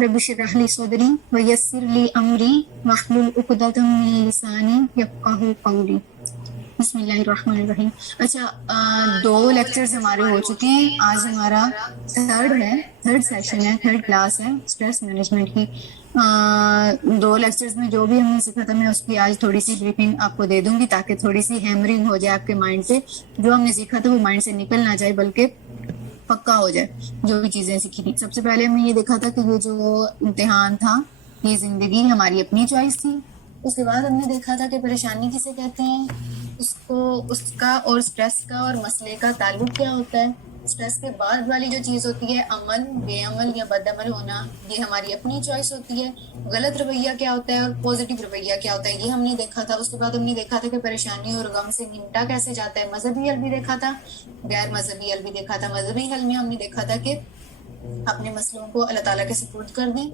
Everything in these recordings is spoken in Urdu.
رب اشرح لی صدری ویسر لی امری واحلل عقدۃ من لسانی یفقہوا قولی. بسم اللہ الرحمن الرحیم. اچھا، 2 لیکچرز ہمارے ہو چکے ہیں. آج ہمارا تھرڈ سیشن ہے، تھرڈ کلاس ہے اسٹریس مینجمنٹ کی. 2 لیکچرز میں جو بھی ہم نے سیکھا تھا میں اس کی آج تھوڑی سی بریفنگ آپ کو دے دوں گی تاکہ تھوڑی سی ہیمرنگ ہو جائے آپ کے مائنڈ پہ. جو ہم نے سیکھا تھا وہ مائنڈ سے نکل نہ جائے بلکہ پکا ہو جائے جو بھی چیزیں سیکھی تھی. سب سے پہلے ہم نے یہ دیکھا تھا کہ یہ جو امتحان تھا یہ زندگی ہماری اپنی چوائس تھی. اس کے بعد ہم نے دیکھا تھا کہ پریشانی کسے کہتے ہیں، اس کا اور اسٹریس کا اور مسئلے کا تعلق کیا ہوتا ہے. اسٹریس کے بعد والی جو چیز ہوتی ہے عمل، بے عمل یا بد عمل ہونا، یہ ہماری اپنی چوائس ہوتی ہے. غلط رویہ کیا ہوتا ہے اور پازیٹیو رویہ کیا ہوتا ہے یہ ہم نے دیکھا تھا. اس کے بعد ہم نے دیکھا تھا کہ پریشانی اور غم سے نمٹا کیسے جاتا ہے. مذہبی حل بھی دیکھا تھا، غیر مذہبی حل بھی دیکھا تھا. مذہبی حل میں ہم نے دیکھا تھا کہ اپنے مسئلوں کو اللہ تعالیٰ کے سپرد کر دیں،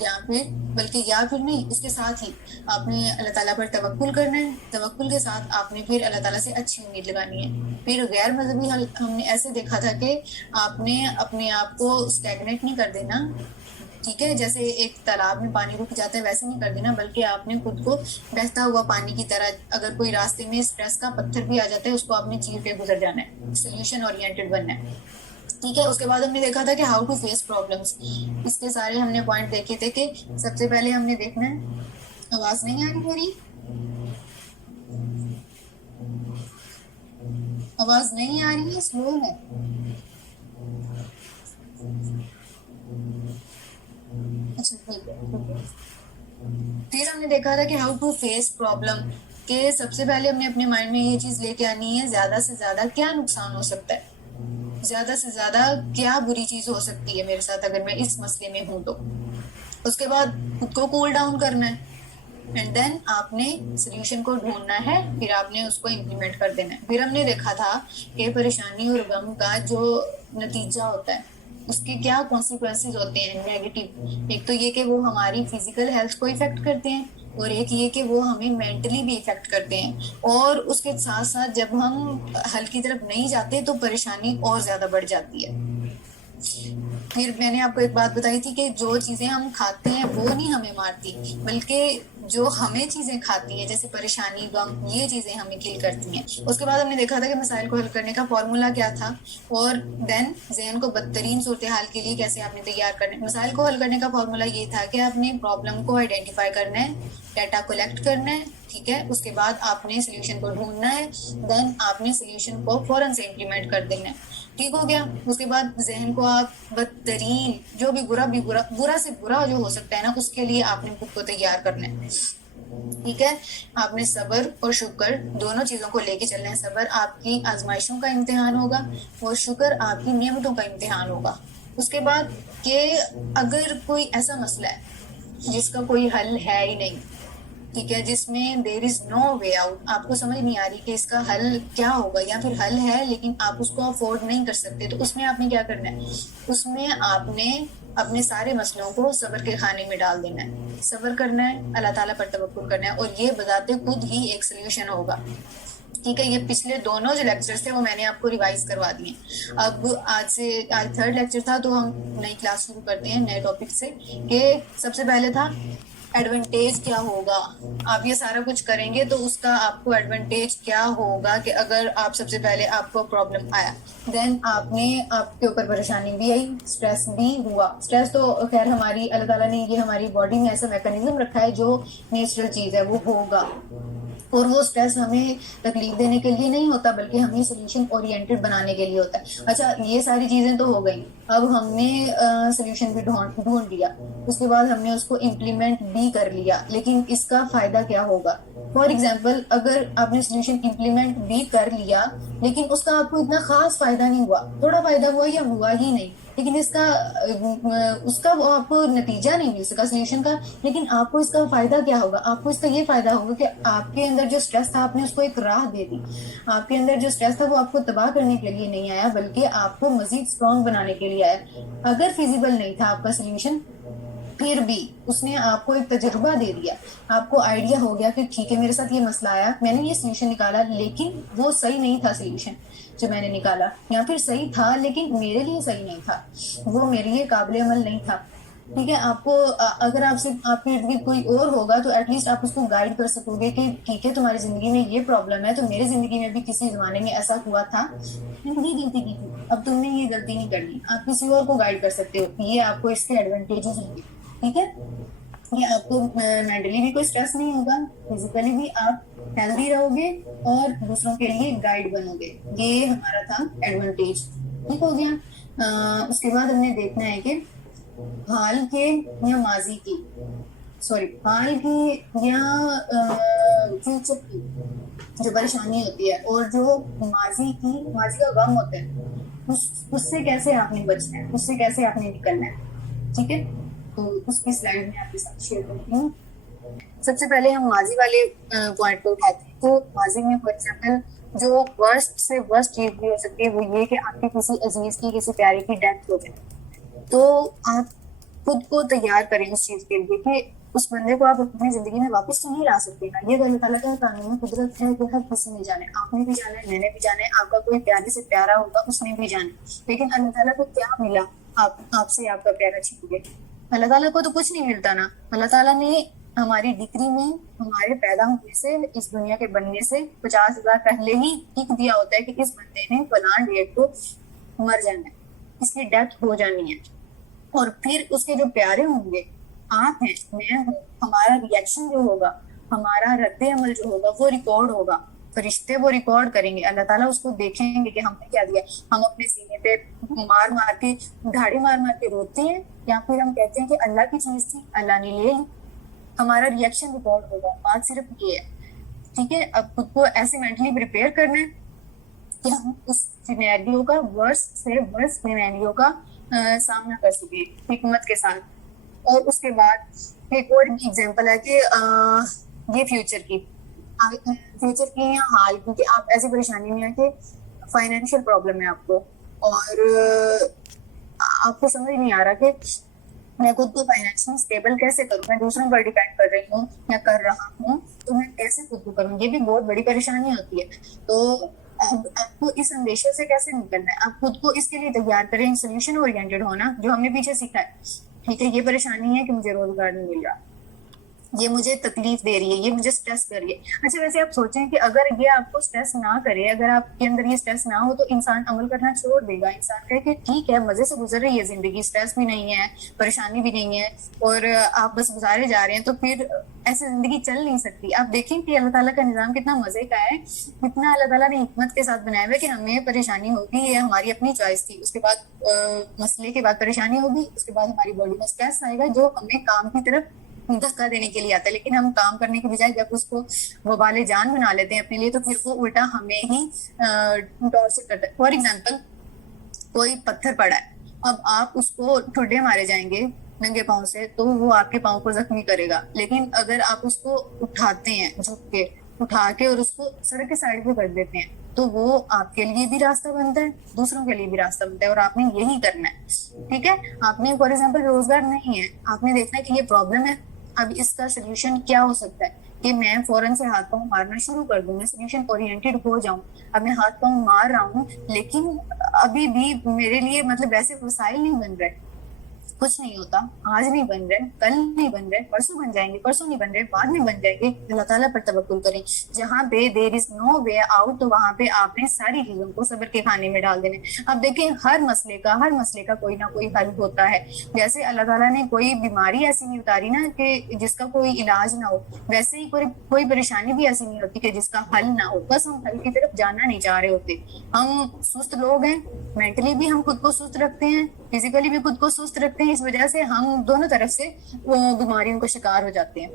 یا پھر نہیں، اس کے ساتھ ہی آپ نے اللہ تعالیٰ پر توکل کرنا ہے. توکل کے ساتھ آپ نے پھر اللہ تعالیٰ سے اچھی امید لگانی ہے. پھر غیر مذہبی حل ہم نے ایسے دیکھا تھا کہ آپ نے اپنے آپ کو اسٹیگنیٹ نہیں کر دینا، ٹھیک ہے، جیسے ایک تالاب میں پانی رک جاتا ہے ویسے نہیں کر دینا، بلکہ آپ نے خود کو بہتا ہوا پانی کی طرح، اگر کوئی راستے میں اسٹریس کا پتھر بھی آ جاتا ہے اس کو آپ نے چیر کے گزر جانا ہے، سولوشن اورینٹڈ بننا ہے، ٹھیک ہے. اس کے بعد ہم نے دیکھا تھا کہ ہاؤ ٹو فیس پرابلمس. اس کے سارے ہم نے پوائنٹ دیکھے تھے کہ سب سے پہلے ہم نے دیکھنا ہے. آواز نہیں آ رہی میری؟ آواز نہیں آ رہی ہے، سلو ہے. اچھا ٹھیک ہے. پھر ہم نے دیکھا تھا کہ ہاؤ ٹو فیس پرابلم، کہ سب سے پہلے ہم نے اپنے مائنڈ میں یہ چیز لے کے آنی ہے زیادہ سے زیادہ کیا نقصان ہو سکتا ہے، زیادہ سے زیادہ کیا بری چیز ہو سکتی ہے میرے ساتھ اگر میں اس مسئلے میں ہوں تو. اس کے بعد خود کو کول ڈاؤن کرنا ہے، اینڈ دین آپ نے سولوشن کو ڈھونڈنا ہے، پھر آپ نے اس کو امپلیمنٹ کر دینا ہے. پھر ہم نے دیکھا تھا کہ پریشانی اور غم کا جو نتیجہ ہوتا ہے اس کے کیا کانسیکوینسز ہوتے ہیں نیگیٹو. ایک تو یہ کہ وہ ہماری فزیکل ہیلتھ کو افیکٹ کرتے ہیں، اور ایک یہ کہ وہ ہمیں مینٹلی بھی افیکٹ کرتے ہیں. اور اس کے ساتھ ساتھ جب ہم حل کی طرف نہیں جاتے تو پریشانی اور زیادہ بڑھ جاتی ہے. پھر میں نے آپ کو ایک بات بتائی تھی کہ جو چیزیں ہم کھاتے ہیں وہ نہیں ہمیں مارتی، بلکہ جو ہمیں چیزیں کھاتی ہیں جیسے پریشانی، غم، یہ چیزیں ہمیں کل کرتی ہیں. اس کے بعد ہم نے دیکھا تھا کہ مسائل کو حل کرنے کا فارمولا کیا تھا، اور دین ذہن کو بدترین صورتحال کے لیے کیسے آپ نے تیار کرنا ہے. مسائل کو حل کرنے کا فارمولا یہ تھا کہ آپ نے پرابلم کو آئیڈینٹیفائی کرنا ہے، ڈیٹا کلیکٹ کرنا ہے، ٹھیک ہے. اس کے بعد آپ نے سولوشن کو ڈھونڈنا ہے، دین آپ نے سولوشن کو فوراً سے امپلیمنٹ کر دینا ہے. ٹھیک ہو گیا. اس کے بعد ذہن کو آپ بدترین جو بھی برا سے برا جو ہو سکتا ہے نا اس کے لیے آپ نے خود کو تیار کرنا ہے، ٹھیک ہے. آپ نے صبر اور شکر دونوں چیزوں کو لے کے چلنا ہے. صبر آپ کی آزمائشوں کا امتحان ہوگا اور شکر آپ کی نعمتوں کا امتحان ہوگا. اس کے بعد کہ اگر کوئی ایسا مسئلہ ہے جس کا کوئی حل ہے ہی نہیں، ٹھیک ہے، جس میں دیر از نو وے آؤٹ، آپ کو سمجھ نہیں آ رہی کہ اس کا حل کیا ہوگا، یا پھر حل ہے لیکن آپ اس کو افورڈ نہیں کر سکتے، تو اس میں آپ نے کیا کرنا ہے، اس میں آپ نے اپنے سارے مسئلوں کو صبر کے کھانے میں ڈال دینا ہے. صبر کرنا ہے، اللہ تعالیٰ پر توکل کرنا ہے، اور یہ بذات خود ہی ایک سولوشن ہوگا. ٹھیک ہے. یہ پچھلے دونوں جو لیکچرز تھے وہ میں نے آپ کو ریوائز کروا دیے. اب آج تھرڈ لیکچر تھا تو ہم نئی کلاس شروع کرتے ہیں نئے ٹاپک سے. کہ سب سے پہلے تھا ایڈوانٹیج کیا ہوگا. آپ یہ سارا کچھ کریں گے تو اس کا آپ کو ایڈوانٹیج کیا ہوگا کہ اگر آپ سب سے پہلے آپ کو پرابلم آیا، دین آپ کے اوپر پریشانی بھی آئی، اسٹریس بھی ہوا. اسٹریس تو خیر ہماری اللہ تعالیٰ نے یہ ہماری باڈی میں ایسا میکانزم رکھا ہے جو نیچرل چیز ہے، وہ ہوگا. اور وہ اسٹریس ہمیں تکلیف دینے کے لیے نہیں ہوتا بلکہ ہمیں سولوشن اورینٹڈ بنانے کے لیے ہوتا ہے. اچھا، یہ ساری چیزیں تو ہو گئی. اب ہم نے سولوشن بھی ڈھونڈ لیا، اس کے بعد ہم نے اس کو امپلیمنٹ بھی کر لیا، لیکن اس کا فائدہ کیا ہوگا. فار ایگزامپل اگر آپ نے سولوشن امپلیمنٹ بھی کر لیا لیکن اس کا آپ کو اتنا خاص فائدہ نہیں ہوا، تھوڑا فائدہ ہوا یا ہوا ہی نہیں، لیکن اس کا وہ آپ کو نتیجہ نہیں مل سکا سولوشن کا، لیکن آپ کو اس کا فائدہ کیا ہوگا. آپ کو اس کا یہ فائدہ ہوگا کہ آپ کے اندر جو اسٹریس تھا آپ نے اس کو ایک راہ دے دی. آپ کے اندر جو اسٹریس تھا وہ آپ کو تباہ کرنے کے لیے نہیں آیا بلکہ آپ کو مزید اسٹرانگ بنانے کے لیے آیا. اگر فیزیبل نہیں تھا آپ کا سولوشن، پھر بھی اس نے آپ کو ایک تجربہ دے دیا، آپ کو آئیڈیا ہو گیا کہ ٹھیک ہے میرے ساتھ یہ مسئلہ آیا، میں نے یہ سولوشن نکالا لیکن وہ صحیح نہیں تھا سولوشن جو میں نے نکالا، یا پھر صحیح تھا لیکن میرے لیے صحیح نہیں تھا، وہ میرے لیے قابل عمل نہیں تھا. ٹھیک ہے، آپ کو اگر آپ سے آپ کے ارد گرد کوئی اور ہوگا تو ایٹ لیسٹ آپ اس کو گائیڈ کر سکو گے کہ ٹھیک ہے تمہاری زندگی میں یہ پرابلم ہے، تو میری زندگی میں بھی کسی زمانے میں ایسا ہوا تھا، میں نے یہ غلطی کی تھی، اب تم نے یہ غلطی نہیں کرنی، آپ کسی اور کو گائیڈ کر سکتے ہو، یہ آپ کو اس کے ایڈوانٹیجز ہوں گے. ٹھیک ہے، یہ آپ کو مینٹلی بھی کوئی اسٹریس نہیں ہوگا، فزیکلی بھی آپ ہیلدی رہو گے اور دوسروں کے لیے گائیڈ بنو گے. یہ ہمارا تھا ایڈوانٹیج. ٹھیک ہو گیا. اس کے بعد ہم نے دیکھنا ہے کہ حال کے یا ماضی کی، سوری حال کی یا فیوچر کی جو پریشانی ہوتی ہے اور جو ماضی کا غم ہوتا ہے، اس سے کیسے آپ نے بچنا ہے، اس سے کیسے آپ نے نکلنا ہے. ٹھیک ہے، تو اس کی سلائڈ میں آپ کے ساتھ شیئر کرتی ہوں. سب سے پہلے ہم ماضی والے پوائنٹ کو اٹھاتے ہیں. تو ماضی میں فار ایگزامپل جو ورسٹ سے ورسٹ چیز بھی ہو سکتی ہے وہ یہ کہ آپ کے کسی عزیز کی کسی پیارے کی ڈیتھ ہو جائے، تو آپ خود کو تیار کریں اس چیز کے لیے کہ اس بندے کو آپ اپنی زندگی میں واپس تو نہیں لا سکتے نا. یہ اللہ تعالیٰ کا قانون قدرت ہے کہ ہر کسی نے جانا ہے، آپ نے بھی جانا ہے، میں نے بھی جانا ہے، آپ کا کوئی پیارے سے پیارا ہوگا اس نے بھی جانا ہے. لیکن اللہ تعالیٰ کو کیا ملا آپ سے آپ کا پیارا چھین گئے؟ اللہ تعالیٰ کو تو کچھ نہیں ملتا نا. اللہ تعالیٰ نے ہماری ڈگری میں ہمارے پیدا ہونے سے اس دنیا کے بننے سے 50,000 پہلے ہی لکھ دیا ہوتا ہے کہ اس بندے نے فلاں ڈیٹ کو مر جانا ہے، اس کی ڈیتھ ہو جانی ہے. اور پھر اس کے جو پیارے ہوں گے، آپ ہیں، میں ہوں، ہمارا ریئیکشن جو ہوگا، ہمارا رد عمل جو ہوگا وہ ریکارڈ ہوگا. فرشتے وہ ریکارڈ کریں گے، اللہ تعالیٰ اس کو دیکھیں گے کہ ہم نے کیا دیا. ہم اپنے سینے پہ مار مار کے دھاڑی مار مار کے روتے ہیں یا پھر ہم کہتے ہیں کہ اللہ کی چیز تھی اللہ نے لے لی. ہمارا ریئیکشن ریکارڈ ہوگا. بات صرف یہ ہے. ٹھیک ہے، اب خود کو ایسے مینٹلی پریپیئر کرنا ہے کہ ہم اس سینیریو کا ورس سے ورس سینیریو کا سامنا کر سکیں حکمت کے ساتھ. اور اس کے بعد ایک اور ایگزامپل ہے کہ یہ فیوچر کی یا حال کی، کہ آپ ایسی پریشانی میں ہیں کہ فائنینشیل پرابلم ہے آپ کو اور آپ کو سمجھ نہیں آ رہا کہ میں خود کو فائنینشلی اسٹیبل کیسے کروں، میں دوسروں پر ڈیپینڈ کر رہی ہوں یا کر رہا ہوں، تو میں کیسے خود کو کروں. یہ بھی بہت بڑی پریشانی ہوتی ہے. تو آپ کو اس اندیشے سے کیسے نکلنا ہے، آپ خود کو اس کے لیے تیار کریں. سولوشن اورینٹیڈ ہونا جو ہم نے پیچھے سیکھا ہے. ٹھیک ہے، یہ پریشانی ہے کہ مجھے روزگار نہیں مل رہا، یہ مجھے تکلیف دے رہی ہے، یہ مجھے اسٹریس کر رہی ہے. اچھا ویسے آپ سوچیں کہ اگر یہ آپ کو اسٹریس نہ کرے، اگر آپ کے اندر یہ اسٹریس نہ ہو تو انسان عمل کرنا چھوڑ دے گا. انسان کہے کہ ٹھیک ہے مزے سے گزر رہی ہے زندگی، اسٹریس بھی نہیں ہے، پریشانی بھی نہیں ہے اور آپ بس گزارے جا رہے ہیں، تو پھر ایسے زندگی چل نہیں سکتی. آپ دیکھیں کہ اللہ تعالیٰ کا نظام کتنا مزے کا ہے، کتنا اللہ تعالیٰ نے حکمت کے ساتھ بنایا ہوا ہے کہ ہمیں پریشانی ہوگی، یہ ہماری اپنی چوائس تھی. اس کے بعد مسئلے کے بعد پریشانی ہوگی، اس کے بعد ہماری باڈی میں اسٹریس آئے گا جو ہمیں کام کی طرف دھکا دینے کے لیے آتا ہے. لیکن ہم کام کرنے کے بجائے جب اس کو وبال جان بنا لیتے ہیں اپنے لیے، تو پھر وہ الٹا ہمیں ہی ٹارچر کرتا ہے. فار ایگزامپل کوئی پتھر پڑا ہے، اب آپ اس کو ٹھڈے مارے جائیں گے ننگے پاؤں سے تو وہ آپ کے پاؤں کو زخمی کرے گا. لیکن اگر آپ اس کو اٹھاتے ہیں، جھک کے اٹھا کے اور اس کو سڑک کے سائڈ پہ کر دیتے ہیں، تو وہ آپ کے لیے بھی راستہ بنتا ہے، دوسروں کے لیے بھی راستہ بنتا ہے، اور آپ نے یہی کرنا ہے. ٹھیک ہے، آپ نے فار ایگزامپل روزگار نہیں ہے، آپ نے دیکھنا ہے کہ یہ پرابلم ہے، اب اس کا سولوشن کیا ہو سکتا ہے کہ میں فوراً سے ہاتھ پاؤں مارنا شروع کر دوں، میں سولوشن اورینٹیڈ ہو جاؤں. اب میں ہاتھ پاؤں مار رہا ہوں لیکن ابھی بھی میرے لیے مطلب ایسے وسائل نہیں بن رہے. کچھ نہیں ہوتا، آج نہیں بن رہے، کل نہیں بن رہے، پرسوں بن جائیں گے، پرسوں نہیں بن رہے، بعد میں بن جائیں گے. اللہ تعالیٰ پر توکل کریں. جہاں پہ دیر از نو وے آؤٹ، تو وہاں پہ آپ نے ساری چیزوں کو صبر کے کھانے میں ڈال دینے. اب دیکھیں ہر مسئلے کا کوئی نہ کوئی حل ہوتا ہے. جیسے اللہ تعالیٰ نے کوئی بیماری ایسی نہیں اتاری نا کہ جس کا کوئی علاج نہ ہو، ویسے ہی کوئی پریشانی بھی ایسی نہیں ہوتی کہ جس کا حل نہ ہو. بس ہم حل کی طرف جانا نہیں چاہ رہے ہوتے. ہم سست لوگ ہیں، مینٹلی بھی ہم خود کو سست رکھتے ہیں، فزیکلی بھی خود کو سست رکھتے ہیں. اس وجہ سے ہم دونوں طرف سے بیماریوں کا شکار ہو جاتے ہیں.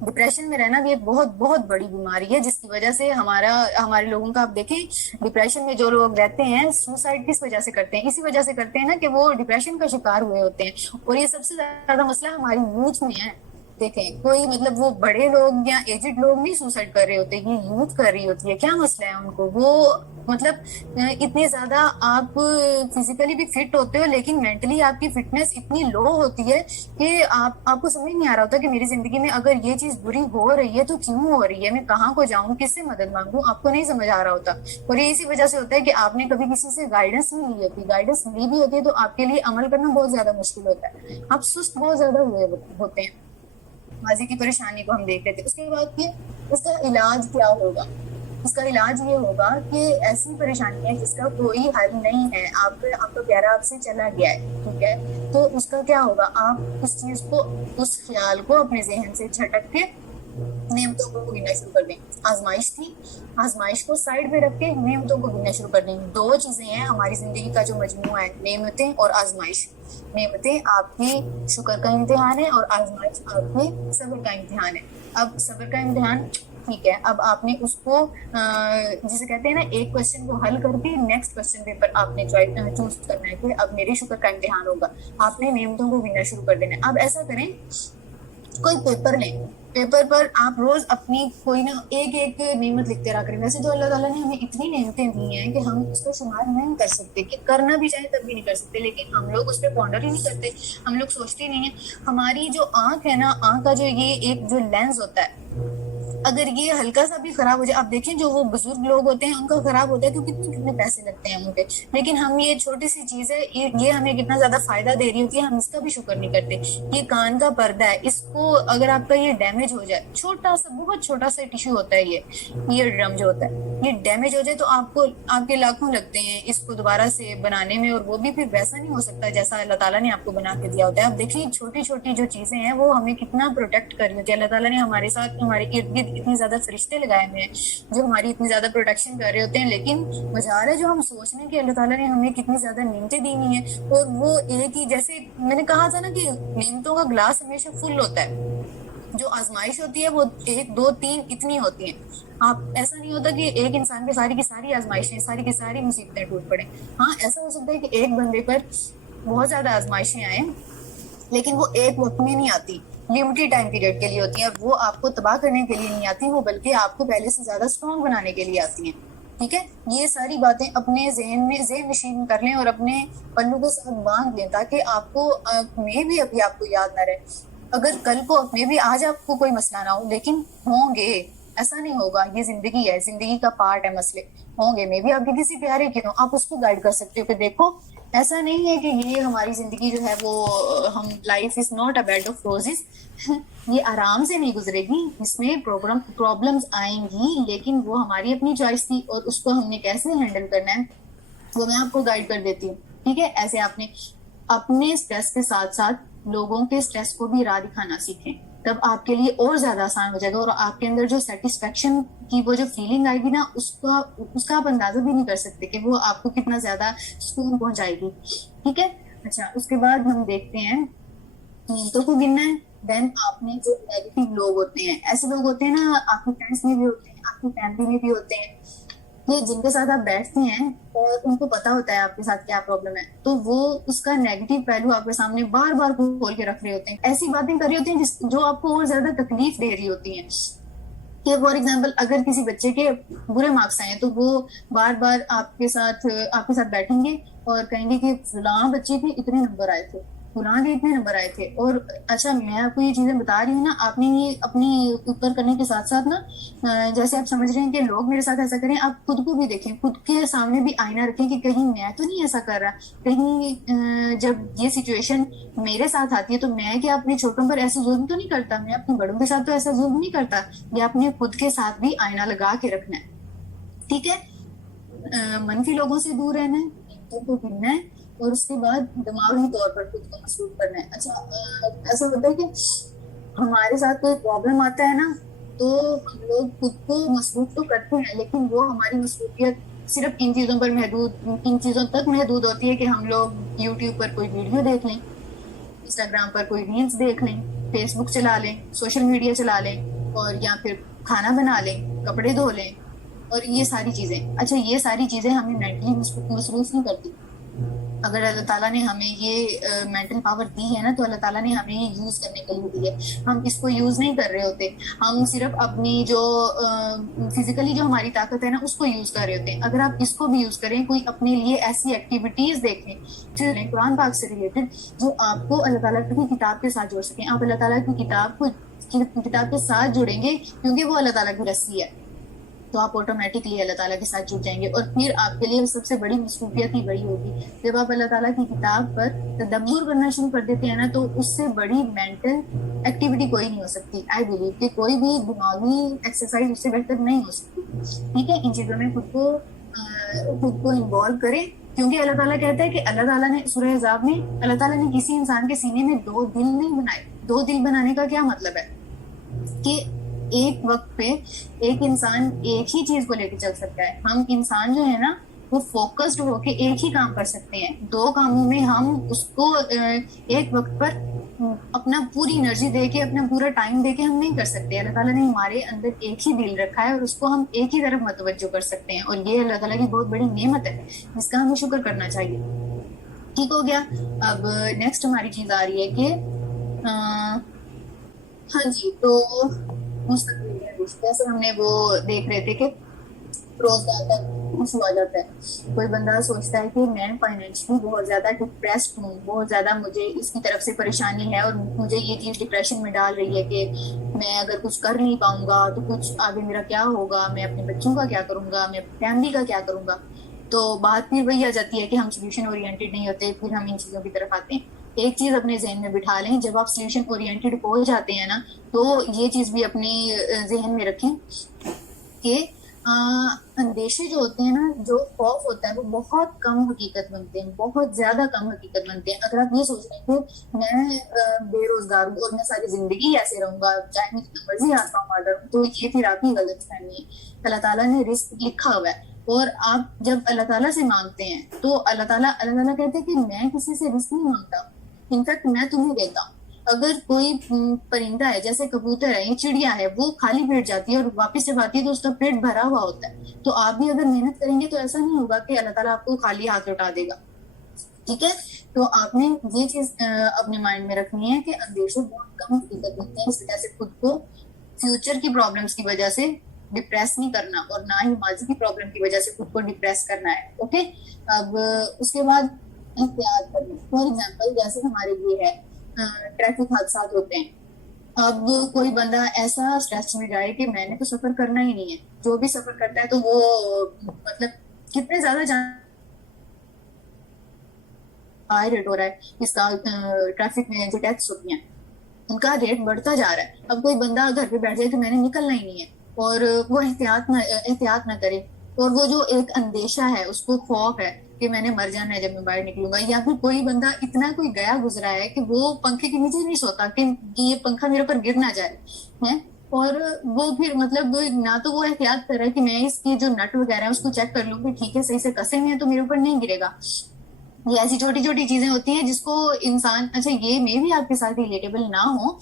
ڈپریشن میں رہنا بھی ایک بہت بہت بڑی بیماری ہے، جس کی وجہ سے ہمارے لوگوں کا آپ دیکھیں ڈپریشن میں جو لوگ رہتے ہیں سوسائڈ کس وجہ سے کرتے ہیں، اسی وجہ سے کرتے ہیں نا کہ وہ ڈپریشن کا شکار ہوئے ہوتے ہیں. اور یہ سب سے زیادہ مسئلہ ہماری یوتھ میں ہے. دیکھیں کوئی مطلب وہ بڑے لوگ یا ایجڈ لوگ نہیں سوسائڈ کر رہے ہوتے, یہ یوتھ کر رہی ہوتی ہے. کیا مسئلہ ہے ان کو؟ وہ مطلب اتنے زیادہ آپ فزیکلی بھی فٹ ہوتے ہو لیکن مینٹلی آپ کی فٹنس اتنی لو ہوتی ہے کہ آپ کو سمجھ نہیں آ رہا ہوتا کہ میری زندگی میں اگر یہ چیز بری ہو رہی ہے تو کیوں ہو رہی ہے, میں کہاں کو جاؤں, کس سے مدد مانگوں, آپ کو نہیں سمجھ آ رہا ہوتا. اور یہ اسی وجہ سے ہوتا ہے کہ آپ نے کبھی کسی سے گائیڈنس نہیں لی ہوتی. گائیڈنس لی بھی ہوتی ہے تو آپ کے لیے عمل کرنا بہت زیادہ مشکل ہوتا ہے, آپ سست بہت زیادہ ہوئے ہوتے ہیں. ماضی کی پریشانی کو ہم دیکھ رہے تھے. اس کے بعد کہ اس کا علاج کیا ہوگا؟ اس کا علاج یہ ہوگا کہ ایسی پریشانی ہے جس کا کوئی حل نہیں ہے, آپ کا پیارا آپ سے چلا گیا ہے, ٹھیک ہے, تو اس کا کیا ہوگا؟ آپ اس چیز کو, اس خیال کو اپنے ذہن سے جھٹک کے نعمتوں کو گننا شروع کر دیں. آزمائش تھی, آزمائش کو سائڈ پہ رکھ کے نعمتوں کو گننا شروع کر دیں. دو چیزیں ہیں ہماری زندگی کا جو مجموعہ ہے, نعمتیں اور آزمائش. نعمتیں آپ کی شکر کا امتحان ہے اور آزمائش آپ کے صبر کا امتحان ہے. اب صبر کا امتحان ٹھیک ہے, اب آپ نے اس کو جسے کہتے ہیں نا, ایک کوشچن کو حل کر کے نیکسٹ کوشچن پیپر آپ نے چوز کرنا ہے کہ اب میرے شکر کا امتحان ہوگا. آپ نے نعمتوں کو گننا شروع کر دینا ہے. اب ایسا کریں, کوئی پیپر لیں, پیپر پر آپ روز اپنی کوئی نہ ایک ایک نعمت لکھتے رہا کریں. ویسے تو اللہ تعالیٰ نے ہمیں اتنی نعمتیں دی ہیں کہ ہم اس کو شمار نہیں کر سکتے, کہ کرنا بھی چاہے تب بھی نہیں کر سکتے, لیکن ہم لوگ اس پہ پونڈر ہی نہیں کرتے, ہم لوگ سوچتے نہیں ہیں. ہماری جو آنکھ ہے نا, آنکھ کا جو یہ ایک جو لینس ہوتا ہے, اگر یہ ہلکا سا بھی خراب ہو جائے, آپ دیکھیں جو وہ بزرگ لوگ ہوتے ہیں ان کا خراب ہوتا ہے تو کتنے کتنے پیسے لگتے ہیں ان پہ, لیکن ہم یہ چھوٹی سی چیز ہے, یہ ہمیں کتنا زیادہ فائدہ دے رہی ہوتی ہے, ہم اس کا بھی شکر نہیں کرتے. یہ کان کا پردہ ہے, اس کو اگر آپ کا یہ ڈیمیج ہو جائے, چھوٹا سا بہت چھوٹا سا ٹیشو ہوتا ہے یہ ڈرم جو ہوتا ہے, یہ ڈیمیج ہو جائے تو آپ کو آپ کے لاکھوں لگتے ہیں اس کو دوبارہ سے بنانے میں, اور وہ بھی پھر ویسا نہیں ہو سکتا جیسا اللہ تعالیٰ نے آپ کو بنا کے دیا ہوتا ہے. آپ دیکھیں چھوٹی چھوٹی جو چیزیں ہیں وہ ہمیں کتنا پروٹیکٹ کر رہی ہوتی ہے. اللہ تعالیٰ نے ہمارے ساتھ, ہمارے ارد گرد اتنے زیادہ فرشتے لگائے ہوئے ہیں جو ہماری اتنی زیادہ پروٹیکشن کر رہے ہوتے ہیں, لیکن مجال ہے جو ہم سوچ رہے ہیں کہ اللہ تعالیٰ نے ہمیں کتنی زیادہ نعمتیں دی ہوئی ہیں, اور وہ ایک ہی, جیسے میں نے کہا تھا نا کہ نعمتوں کا گلاس ہمیشہ فل ہوتا ہے, جو آزمائش ہوتی ہے وہ 1 2 3 اتنی ہوتی ہیں. آپ ایسا نہیں ہوتا کہ ایک انسان پہ ساری کی ساری آزمائشیں, ساری کی ساری مصیبتیں ٹوٹ پڑیں. ہاں ایسا ہو سکتا ہے کہ ایک بندے پر بہت زیادہ آزمائشیں آئیں, لیکن وہ ایک وقت میں نہیں آتی, لمیٹڈ ٹائم پیریڈ کے لیے ہوتی ہیں, اور وہ آپ کو تباہ کرنے کے لیے نہیں آتی, وہ بلکہ آپ کو پہلے سے زیادہ اسٹرانگ بنانے کے لیے آتی ہیں. ٹھیک ہے, یہ ساری باتیں اپنے ذہن میں ذہن نشین کر لیں اور اپنے پلوں کے ساتھ باندھ لیں, تاکہ آپ کو میں بھی ابھی آپ کو یاد نہ رہے. اگر کل کو میں بھی آج آپ کو کوئی مسئلہ نہ ہو, لیکن ہوں گے, ایسا نہیں ہوگا, یہ زندگی ہے, زندگی کا پارٹ ہے, مسئلے ہوں گے. میں بھی آپ کے کسی پیارے کے ہوں, آپ اس کو گائیڈ کر سکتے ہو کہ دیکھو ایسا نہیں ہے کہ یہ ہماری زندگی جو ہے وہ ہم, life is not a bad of roses, یہ آرام سے نہیں گزرے گی, اس میں پرابلمز آئیں گی, لیکن وہ ہماری اپنی چوائس تھی, اور اس کو ہم نے کیسے ہینڈل کرنا ہے وہ میں آپ کو گائیڈ کر دیتی ہوں. ٹھیک ہے, ایسے آپ نے اپنے اسٹریس کے ساتھ ساتھ لوگوں کے اسٹریس کو بھی راہ دکھانا سیکھیں, تب آپ کے لیے اور زیادہ آسان ہو جائے گا, اور آپ کے اندر جو سیٹسفیکشن کی وہ جو فیلنگ آئے گی نا, اس کا آپ اندازہ بھی نہیں کر سکتے کہ وہ آپ کو کتنا زیادہ سکون پہنچائے گی. ٹھیک ہے, اچھا اس کے بعد ہم دیکھتے ہیں نیمتوں کو گننا ہے. دین آپ نے جو نیگیٹو لوگ ہوتے ہیں, ایسے لوگ ہوتے ہیں نا, آپ کے فرینڈس میں بھی ہوتے ہیں, آپ کی فیملی میں بھی ہوتے ہیں, یہ جن کے ساتھ آپ بیٹھتے ہیں اور ان کو پتا ہوتا ہے آپ کے ساتھ کیا پرابلم ہے, تو وہ اس کا نیگیٹو پہلو آپ کے سامنے بار بار کھول کے رکھ رہے ہوتے ہیں, ایسی باتیں کر رہے ہوتے ہیں جو آپ کو اور زیادہ تکلیف دے رہی ہوتی ہیں. کہ فار ایگزامپل اگر کسی بچے کے برے مارکس آئے تو وہ بار بار آپ کے ساتھ بیٹھیں گے اور کہیں گے کہ فلاں بچے کے اتنے نمبر آئے تھے, فلاں کے اتنے نمبر آئے تھے. اور اچھا میں آپ کو یہ چیزیں بتا رہی ہوں نا, آپ نے یہ اپنی اوپر کرنے کے ساتھ ساتھ نا, جیسے آپ سمجھ رہے ہیں کہ لوگ میرے ساتھ ایسا کریں, آپ خود کو بھی دیکھیں, خود کے سامنے بھی آئینہ رکھیں کہ کہیں میں تو نہیں ایسا کر رہا, کہیں جب یہ سچویشن میرے ساتھ آتی ہے تو میں کیا اپنے چھوٹوں پر ایسا ظلم تو نہیں کرتا, میں اپنے بڑوں کے ساتھ تو ایسا ظلم نہیں کرتا. یا اپنے خود کے ساتھ بھی آئینہ لگا کے رکھنا ہے. ٹھیک ہے, منفی لوگوں سے دور رہنا ہے, ان کو گننا ہے, اور اس کے بعد دماغی طور پر خود کو مصروف کرنا ہے. اچھا ایسا ہوتا ہے کہ ہمارے ساتھ کوئی پرابلم آتا ہے نا, تو ہم لوگ خود کو مصروف تو کرتے ہیں, لیکن وہ ہماری مصروفیت صرف ان چیزوں پر ان چیزوں تک محدود ہوتی ہے کہ ہم لوگ یوٹیوب پر کوئی ویڈیو دیکھ لیں, انسٹاگرام پر کوئی ریلز دیکھ لیں, فیس بک چلا لیں, سوشل میڈیا چلا لیں, اور یا پھر کھانا بنا لیں, کپڑے دھو لیں, اور یہ ساری چیزیں. اچھا یہ ساری چیزیں ہمیں مینٹلی مصروف نہیں کرتی. اگر اللہ تعالیٰ نے ہمیں یہ مینٹل پاور دی ہے نا تو اللہ تعالیٰ نے ہمیں یہ یوز کرنے کے لیے دی ہے. ہم اس کو یوز نہیں کر رہے ہوتے, ہم صرف اپنی جو فزیکلی جو ہماری طاقت ہے نا اس کو یوز کر رہے ہوتے ہیں. اگر آپ اس کو بھی یوز کریں, کوئی اپنے لیے ایسی ایکٹیویٹیز دیکھیں جو قرآن پاک سے ریلیٹڈ, جو آپ کو اللہ تعالیٰ کی کتاب کے ساتھ جوڑ سکیں. آپ اللہ تعالیٰ کی کتاب کے ساتھ جڑیں گے کیونکہ وہ اللہ تعالیٰ کی رسی ہے, تو آپ آٹومیٹکلی اللہ تعالیٰ کے ساتھ جڑ جائیں گے. اور پھر آپ کے لیے سب سے بڑی مصروفیت ہی بڑی ہوگی جب آپ اللہ تعالیٰ کی کتاب پر تدبر کرنا شروع کر دیتے ہیں نا, تو اس سے بڑی مینٹل ایکٹیویٹی کوئی نہیں ہو سکتی. آئی بلیو کہ کوئی بھی دماغی ایکسرسائز اس سے بہتر نہیں ہو سکتی. ٹھیک ہے, ان چیزوں میں خود کو انوالو کریں, کیونکہ اللہ تعالیٰ کہتا ہے کہ اللہ تعالیٰ نے سورہ احزاب میں اللہ تعالیٰ نے کسی انسان کے سینے میں 2 دل نہیں بنائے. 2 دل بنانے کا کیا مطلب ہے کہ ایک وقت پہ ایک انسان ایک ہی چیز کو لے کے چل سکتا ہے. ہم انسان جو ہے نا وہ فوکسڈ ہو کے ایک ہی کام کر سکتے ہیں. 2 کاموں میں ہم اس کو ایک وقت پر اپنا پوری انرجی دے کے, اپنا پورا ٹائم دے کے ہم نہیں کر سکتے. اللہ تعالیٰ نے ہمارے اندر ایک ہی دل رکھا ہے اور اس کو ہم ایک ہی طرف متوجہ کر سکتے ہیں, اور یہ اللہ تعالیٰ کی بہت بڑی نعمت ہے جس کا ہمیں شکر کرنا چاہیے. ٹھیک ہو گیا. اب نیکسٹ ہماری چیز آ رہی ہے کہ ہاں جی, تو مستقبل جیسے ہم نے وہ دیکھ رہے تھے کہ روزگار کا ایشو آ جاتا ہے. کوئی بندہ سوچتا ہے کہ میں فائنینشلی بہت زیادہ ڈپریسڈ ہوں, بہت زیادہ مجھے اس کی طرف سے پریشانی ہے, اور مجھے یہ چیز ڈپریشن میں ڈال رہی ہے کہ میں اگر کچھ کر نہیں پاؤں گا تو کچھ آگے میرا کیا ہوگا, میں اپنے بچوں کا کیا کروں گا, میں اپنی فیملی کا کیا کروں گا. تو بات پھر وہی آ جاتی ہے کہ ہم سولوشن اورینٹیڈ نہیں ہوتے, پھر ہم ان چیزوں کی طرف آتے ہیں. ایک چیز اپنے ذہن میں بٹھا لیں, جب آپ سولوشن اورینٹیڈ ہو جاتے ہیں نا تو یہ چیز بھی اپنی ذہن میں رکھیں کہ اندیشے جو ہوتے ہیں نا, جو خوف ہوتا ہے وہ بہت کم حقیقت بنتے ہیں, بہت زیادہ کم حقیقت بنتے ہیں. اگر آپ یہ سوچ رہے ہیں کہ میں بے روزگار ہوں اور میں ساری زندگی ایسے رہوں گا چاہے میں جتنا مرضی آتا ہوں آڈر ہوں, تو یہ پھر آپ کی غلط فہمی ہے. اللہ تعالیٰ نے رزق لکھا ہوا ہے, اور آپ جب اللہ تعالیٰ سے مانگتے ہیں تو اللہ تعالیٰ کہتے ہیں کہ میں کسی سے رزق نہیں مانگتا, انفیکٹ میں تمہیں دیتا ہوں. اگر کوئی پرندہ ہے جیسے کبوتر ہے یا چڑیا ہے, وہ خالی پیٹ جاتی ہے اور واپس جب آتی ہے تو اس کا پیٹ بھرا ہوا ہوتا ہے. تو آپ بھی اگر محنت کریں گے تو ایسا نہیں ہوگا کہ اللہ تعالیٰ آپ کو خالی ہاتھ لوٹا دے گا. ٹھیک ہے, تو آپ نے یہ چیز اپنے مائنڈ میں رکھنی ہے کہ اندیشے بہت کم حقیقت ہوتے ہیں. اس وجہ سے خود کو فیوچر کی پرابلمس کی وجہ سے ڈپریس نہیں کرنا, اور نہ ہی ماضی کی پرابلم کی وجہ سے خود کو ڈپریس کرنا ہے. اوکے, اب اس کے بعد احتیاط کرنا. فار ایگزامپل جیسے ہمارے یہ ہے ٹریفک حادثات ہوتے ہیں. اب کوئی بندہ ایسا اسٹریس میں جائے کہ میں نے تو سفر کرنا ہی نہیں ہے, جو بھی سفر کرتا ہے تو وہ مطلب کتنے زیادہ ہائی ریٹ ہو رہا ہے اس کا, ٹریفک میں جو ڈیتھس ہوتی ہیں ان کا ریٹ بڑھتا جا رہا ہے. اب کوئی بندہ گھر پہ بیٹھ جائے کہ میں نے نکلنا ہی نہیں ہے, اور وہ احتیاط نہ کرے, اور وہ جو ایک اندیشہ ہے, اس کو خوف ہے کہ میں نے مر جانا ہے جب میں باہر نکلوں گا. یا پھر کوئی بندہ اتنا کوئی گیا گزرا ہے کہ وہ پنکھے کے نیچے نہیں سوتا کہ یہ پنکھا میرے اوپر گر نہ جائے ہے, اور وہ پھر مطلب نہ تو وہ احتیاط کر رہا ہے کہ میں اس کی جو نٹ وغیرہ ہے اس کو چیک کر لوں کہ ٹھیک ہے صحیح سے کسے ہوئے ہیں تو میرے اوپر نہیں گرے گا. یہ ایسی چھوٹی چھوٹی چیزیں ہوتی ہیں جس کو انسان, اچھا یہ میں بھی آپ کے ساتھ ریلیٹیبل نہ ہو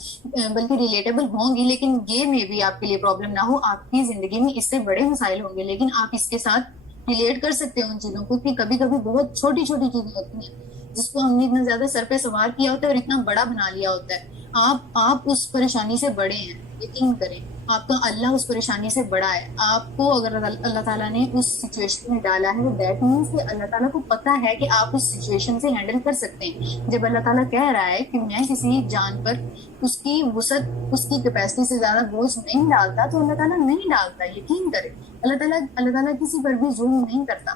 بلکہ ریلیٹیبل ہوں گی, لیکن یہ میں بھی آپ کے لیے پرابلم نہ ہو, آپ کی زندگی میں اس سے بڑے مسائل ہوں گے, لیکن آپ اس کے ساتھ ریلیٹ کر سکتے ہو ان چیزوں کو, کہ کبھی کبھی بہت چھوٹی چھوٹی چیزیں ہوتی ہیں جس کو ہم نے اتنا زیادہ سر پہ سوار کیا ہوتا ہے اور اتنا بڑا بنا لیا ہوتا ہے. آپ اس پریشانی سے بڑے ہیں, یقین کریں آپ کا اللہ اس پریشانی سے بڑا ہے. آپ کو اگر اللہ تعالیٰ نے اس سچویشن میں ڈالا ہے, دیٹ مینس کہ اللہ تعالیٰ کو پتا ہے کہ آپ اس سچویشن سے ہینڈل کر سکتے ہیں. جب اللہ تعالیٰ کہہ رہا ہے کہ میں کسی جان پر اس کی وسعت, اس کی کیپیسٹی سے زیادہ بوجھ نہیں ڈالتا, تو اللہ تعالیٰ نہیں ڈالتا. یقین کرے اللہ تعالیٰ کسی پر بھی ظلم نہیں کرتا.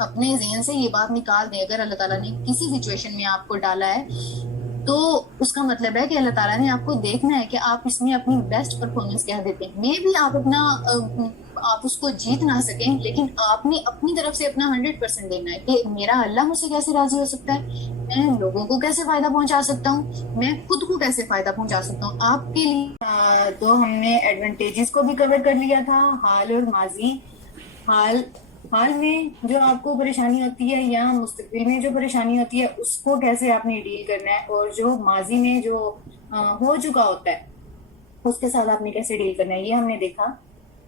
اپنے ذہن سے یہ بات نکال دیں, اگر اللہ تعالیٰ نے کسی سچویشن میں آپ کو ڈالا ہے تو اس کا مطلب ہے کہ اللہ تعالیٰ نے آپ کو دیکھنا ہے کہ آپ اس میں اپنی بیسٹ پرفارمنس کیا دیتے ہیں. میں بھی آپ اس کو جیت نہ سکیں, لیکن آپ نے اپنی طرف سے اپنا 100% دینا ہے کہ میرا اللہ مجھ سے کیسے راضی ہو سکتا ہے, میں لوگوں کو کیسے فائدہ پہنچا سکتا ہوں, میں خود کو کیسے فائدہ پہنچا سکتا ہوں آپ کے لیے. تو ہم نے ایڈوانٹیجز کو بھی کور کر لیا تھا, حال اور ماضی. حال میں جو آپ کو پریشانی ہوتی ہے یا مستقبل میں جو پریشانی ہوتی ہے اس کو کیسے آپ نے ڈیل کرنا ہے, اور جو ماضی میں جو ہو چکا ہوتا ہے اس کے ساتھ آپ نے کیسے ڈیل کرنا ہے, یہ ہم نے دیکھا.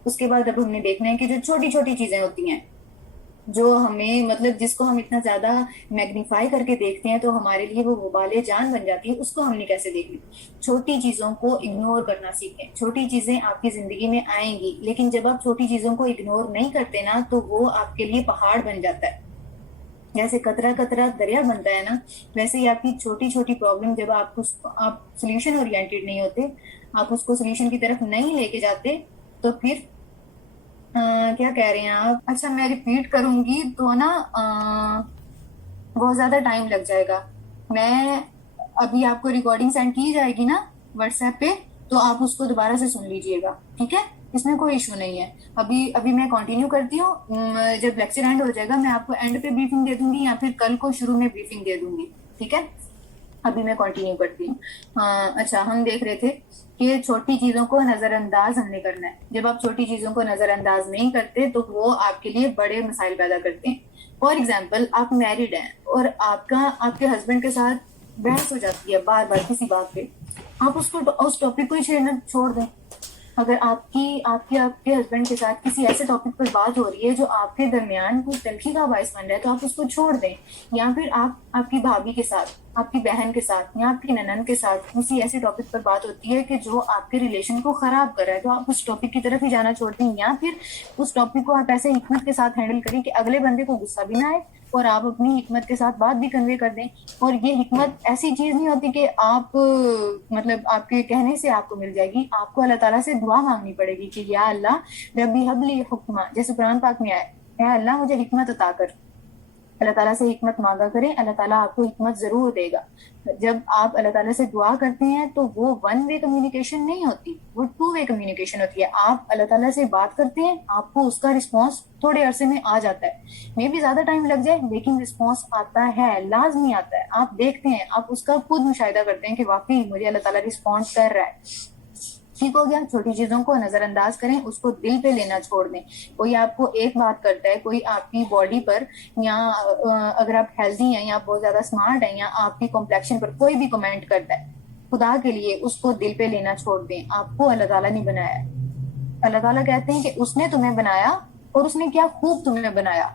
اس کے بعد اب ہم نے دیکھنا ہے کہ جو چھوٹی چھوٹی چیزیں ہوتی ہیں جو ہمیں مطلب جس کو ہم اتنا زیادہ میگنیفائی کر کے دیکھتے ہیں تو ہمارے لیے وہ وبال جان بن جاتی ہے، اس کو ہم نے کیسے دیکھنا؟ چھوٹی چیزوں کو اگنور کرنا سیکھیں. چھوٹی چیزیں آپ کی زندگی میں آئیں گی، لیکن جب آپ چھوٹی چیزوں کو اگنور نہیں کرتے نا تو وہ آپ کے لیے پہاڑ بن جاتا ہے. جیسے قطرہ قطرہ دریا بنتا ہے نا، ویسے ہی آپ کی چھوٹی چھوٹی پرابلم جب آپ سولوشن اورینٹیڈ نہیں ہوتے، آپ اس کو سولوشن کی طرف نہیں لے کے جاتے، تو پھر کیا کہہ رہے ہیں آپ؟ اچھا میں ریپیٹ کروں گی تو نا بہت زیادہ ٹائم لگ جائے گا. میں ابھی آپ کو ریکارڈنگ سینڈ کی جائے گی نا واٹس ایپ پہ، تو آپ اس کو دوبارہ سے سن لیجئے گا، ٹھیک ہے؟ اس میں کوئی ایشو نہیں ہے. ابھی میں کنٹینیو کرتی ہوں. جب لیکچر اینڈ ہو جائے گا میں آپ کو اینڈ پہ بریفنگ دے دوں گی، یا پھر کل کو شروع میں بریفنگ دے دوں گی، ٹھیک ہے؟ ابھی میں کنٹینیو کرتی ہوں. اچھا ہم دیکھ رہے تھے کہ چھوٹی چیزوں کو نظر انداز ہم نے کرنا ہے. جب آپ چھوٹی چیزوں کو نظر انداز نہیں کرتے تو وہ آپ کے لیے بڑے مسائل پیدا کرتے ہیں. فار ایگزامپل آپ میرڈ ہیں اور آپ کے ہسبینڈ کے ساتھ بحث ہو جاتی ہے بار بار کسی بات پہ، آپ اس ٹاپک کو ہی چھیڑنا چھوڑ دیں. اگر آپ کے ہسبینڈ کے ساتھ کسی ایسے ٹاپک پر بات ہو رہی ہے جو آپ کے درمیان کوئی تلخی کا باعث بن رہا ہے تو آپ اس کو چھوڑ دیں. یا پھر آپ کی بھابھی کے ساتھ، آپ کی بہن کے ساتھ یا آپ کی ننند کے ساتھ کسی ایسے ٹاپک پر بات ہوتی ہے کہ جو آپ کے ریلیشن کو خراب کر رہا ہے، تو آپ اس ٹاپک کی طرف ہی جانا چھوڑ دیں. یا پھر اس ٹاپک کو آپ ایسے حکمت کے ساتھ ہینڈل کریں کہ اگلے بندے کو غصہ بھی نہ آئے اور آپ اپنی حکمت کے ساتھ بات بھی کنوے کر دیں. اور یہ حکمت ایسی چیز نہیں ہوتی کہ آپ مطلب آپ کے کہنے سے آپ کو مل جائے گی. آپ کو اللہ تعالیٰ سے دعا مانگنی پڑے گی کہ یا اللہ ربی حب لی حکمہ، جیسے قرآن پاک میں آئے، اے اللہ مجھے حکمت عطا کر. اللہ تعالیٰ سے حکمت مانگا کریں، اللہ تعالیٰ آپ کو حکمت ضرور دے گا. جب آپ اللہ تعالیٰ سے دعا کرتے ہیں تو وہ ون وے کمیونیکیشن نہیں ہوتی، وہ ٹو وے کمیونیکیشن ہوتی ہے. آپ اللہ تعالیٰ سے بات کرتے ہیں، آپ کو اس کا رسپانس تھوڑے عرصے میں آ جاتا ہے، میں بھی زیادہ ٹائم لگ جائے لیکن رسپانس آتا ہے، لازمی آتا ہے. آپ دیکھتے ہیں، آپ اس کا خود مشاہدہ کرتے ہیں کہ واقعی مجھے اللہ تعالیٰ رسپانس کر رہا ہے. ٹھیک ہو گیا؟ چھوٹی چیزوں کو نظر انداز کریں، اس کو دل پہ لینا چھوڑ دیں. کوئی آپ کو ایک بات کرتا ہے، کوئی آپ کی باڈی پر، یا اگر آپ ہیلدی ہیں یا بہت زیادہ اسمارٹ ہیں یا آپ کی کمپلیکشن پر کوئی بھی کمنٹ کرتا ہے، خدا کے لیے اس کو دل پہ لینا چھوڑ دیں. آپ کو اللہ تعالیٰ نے بنایا ہے. اللہ تعالیٰ کہتے ہیں کہ اس نے تمہیں بنایا اور اس نے کیا خوب تمہیں بنایا.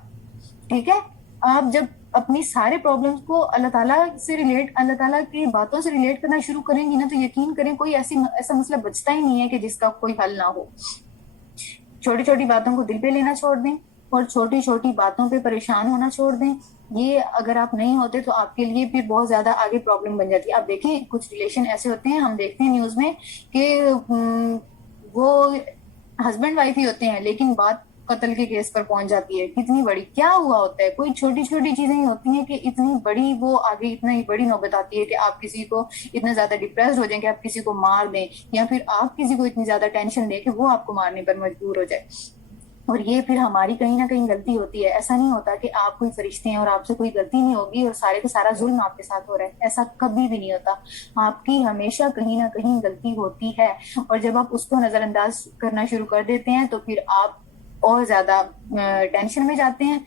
ٹھیک ہے؟ آپ جب اپنی سارے پرابلمس کو اللہ تعالیٰ سے ریلیٹ، اللہ تعالیٰ کی باتوں سے ریلیٹ کرنا شروع کریں گی نا تو یقین کریں کوئی ایسا مسئلہ بچتا ہی نہیں ہے کہ جس کا کوئی حل نہ ہو. چھوٹی چھوٹی باتوں کو دل پہ لینا چھوڑ دیں اور چھوٹی چھوٹی باتوں پہ پریشان ہونا چھوڑ دیں. یہ اگر آپ نہیں ہوتے تو آپ کے لیے پھر بہت زیادہ آگے پرابلم بن جاتی ہے. آپ دیکھیں کچھ ریلیشن ایسے ہوتے ہیں، ہم دیکھتے ہیں نیوز میں کہ وہ ہسبینڈ وائف ہی ہوتے ہیں لیکن بات قتل کے کیس پر پہنچ جاتی ہے. کتنی بڑی کیا ہوا ہوتا ہے؟ کوئی چھوٹی چھوٹی چیزیں ہی ہوتی ہیں کہ اتنی بڑی وہ آگے اتنی بڑی نوبت آتی ہے کہ آپ کسی کو اتنا زیادہ ڈپریسڈ ہو جائیں کہ آپ کسی کو مار دیں، یا پھر آپ کسی کو اتنی زیادہ ٹینشن دیں کہ وہ آپ کو مارنے پر مجبور ہو جائے. اور یہ پھر ہماری کہیں نہ کہیں غلطی ہوتی ہے. ایسا نہیں ہوتا کہ آپ کوئی فرشتے ہیں اور آپ سے کوئی غلطی نہیں ہوگی اور سارے کا سارا ظلم آپ کے ساتھ ہو رہا ہے. ایسا کبھی بھی نہیں ہوتا. آپ کی ہمیشہ کہیں نہ کہیں غلطی ہوتی ہے، اور جب آپ اس کو نظر انداز کرنا شروع کر دیتے ہیں تو پھر آپ اور زیادہ ٹینشن میں جاتے ہیں